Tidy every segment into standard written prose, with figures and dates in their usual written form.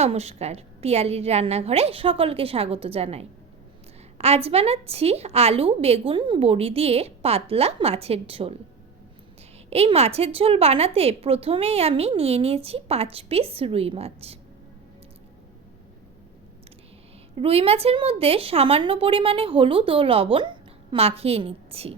নমস্কার, পিয়ালির রান্নাঘরে সকলকে স্বাগত জানাই। আজ বানাচ্ছি আলু বেগুন বড়ি দিয়ে পাতলা মাছের ঝোল। এই মাছের ঝোল বানাতে প্রথমেই আমি নিয়ে নিয়েছি 5 পিস রুই মাছ। রুই মাছের মধ্যে সামান্য পরিমাণে হলুদ ও লবণ মাখিয়ে নিচ্ছি।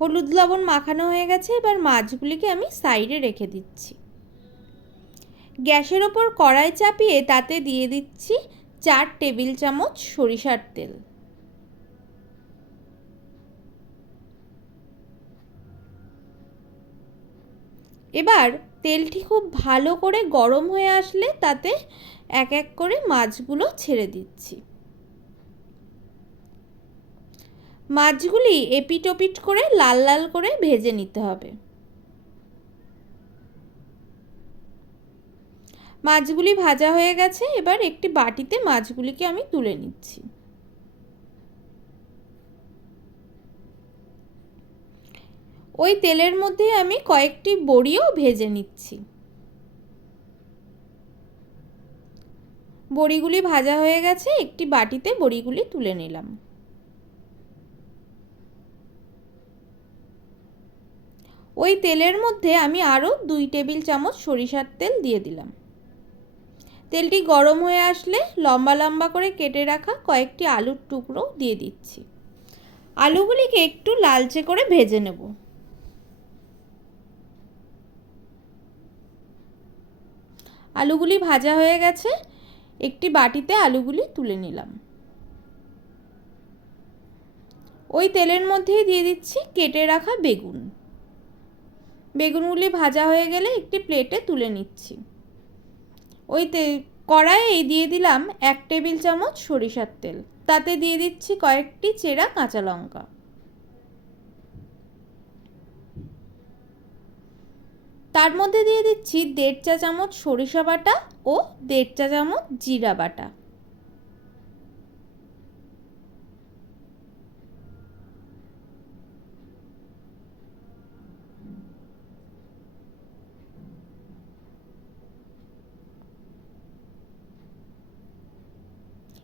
হলুদ লবণ মাখানো হয়ে গেছে, এবার মাছগুলিকে আমি সাইডে রেখে দিচ্ছি। গ্যাসের ওপর কড়াই চাপিয়ে তাতে দিয়ে দিচ্ছি 4 টেবিল চামচ সরিষার তেল। এবার তেলটি খুব ভালো করে গরম হয়ে আসলে তাতে এক এক করে মাছগুলো ছেড়ে দিচ্ছি। মাছগুলি এপিট ওপিট করে লাল লাল করে ভেজে নিতে হবে। মাছগুলি ভাজা হয়ে গেছে, এবার একটি বাটিতে মাছগুলিকে আমি তুলে নিচ্ছি। ওই তেলের মধ্যে আমি কয়েকটি বড়িও ভেজে নিচ্ছি। বড়িগুলি ভাজা হয়ে গেছে, একটি বাটিতে বড়িগুলি তুলে নিলাম। ওই তেলের মধ্যে আমি আরও 2 টেবিল চামচ সরিষার তেল দিয়ে দিলাম। তেলটি গরম হয়ে আসলে লম্বা লম্বা করে কেটে রাখা কয়েকটি আলুর টুকরো দিয়ে দিচ্ছি। আলুগুলিকে একটু লালচে করে ভেজে নেব। আলুগুলি ভাজা হয়ে গেছে, একটি বাটিতে আলুগুলি তুলে নিলাম। ওই তেলের মধ্যেই দিয়ে দিচ্ছি কেটে রাখা বেগুন। বেগুনগুলি ভাজা হয়ে গেলে একটি প্লেটে তুলে নিচ্ছি। ওই কড়াইয়ে দিয়ে দিলাম 1 টেবিল চামচ সরিষার তেল। তাতে দিয়ে দিচ্ছি কয়েকটি চেরা কাঁচা লঙ্কা। তার মধ্যে দিয়ে দিচ্ছি 1.5 চা চামচ সরিষা বাটা ও 1.5 চা চামচ জিরা বাটা।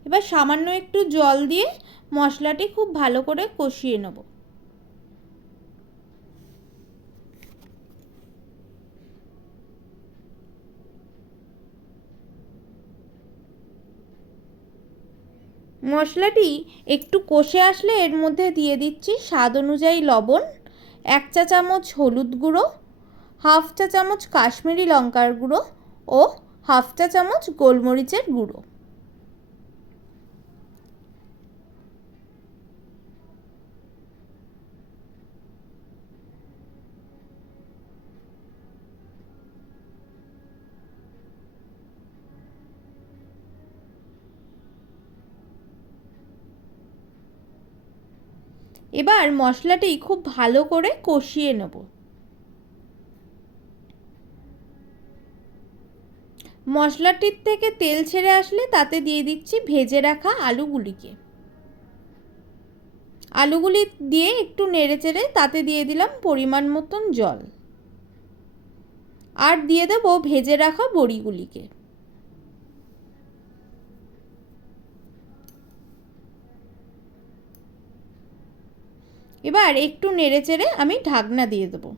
এবার সামান্য একটু জল দিয়ে মশলাটি খুব ভালো করে কষিয়ে নেব। মশলাটি একটু কষে আসলে এর মধ্যে দিয়ে দিচ্ছি স্বাদ অনুযায়ী লবণ, 1 চা চামচ হলুদ গুঁড়ো, 1/2 চা চামচ কাশ্মীরি লঙ্কার গুঁড়ো ও 1/2 চা চামচ গোলমরিচের গুঁড়ো। এবার মশলাটি খুব ভালো করে কষিয়ে নেব। মশলাটির থেকে তেল ছেড়ে আসলে তাতে দিয়ে দিচ্ছি ভেজে রাখা আলুগুলিকে। আলুগুলি দিয়ে একটু নেড়েচেড়ে তাতে দিয়ে দিলাম পরিমাণ মতন জল, আর দিয়ে দেবো ভেজে রাখা বড়িগুলিকে। এবার একটু নেড়েচেড়ে আমি ঢাকনা দিয়ে দেবো।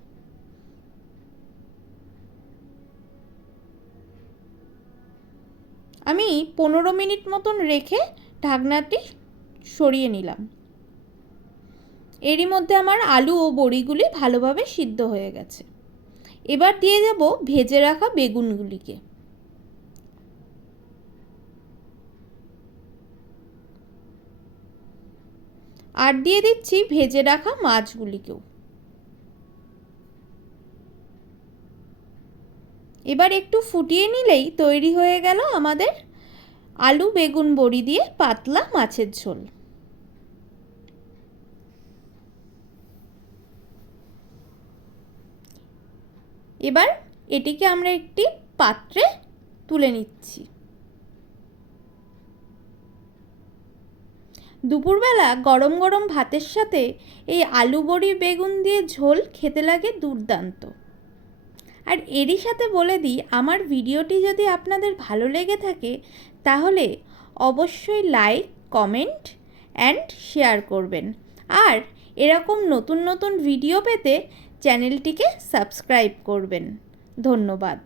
আমি 15 মিনিট মতন রেখে ঢাকনাটি সরিয়ে নিলাম। এরই মধ্যে আমার আলু ও বড়িগুলি ভালোভাবে সিদ্ধ হয়ে গেছে। এবার দিয়ে দেব ভেজে রাখা বেগুনগুলিকে। আর দিয়ে দিচ্ছি ভেজে রাখা মাছগুলিকেও। এবার একটু ফুটিয়ে নিলেই তৈরি হয়ে গেল আমাদের আলু বেগুন বড়ি দিয়ে পাতলা মাছের ঝোল। এবার এটিকে আমরা একটি পাত্রে তুলে নিচ্ছি। দুপুরবেলা গরম গরম ভাতের সাথে এই আলু বড়ি বেগুন দিয়ে ঝোল খেতে লাগে দুর্দান্ত। আর এরই সাথে বলে দিই, আমার ভিডিওটি যদি আপনাদের ভালো লেগে থাকে তাহলে অবশ্যই লাইক, কমেন্ট অ্যান্ড শেয়ার করবেন। আর এরকম নতুন নতুন ভিডিও পেতে চ্যানেলটিকে সাবস্ক্রাইব করবেন। ধন্যবাদ।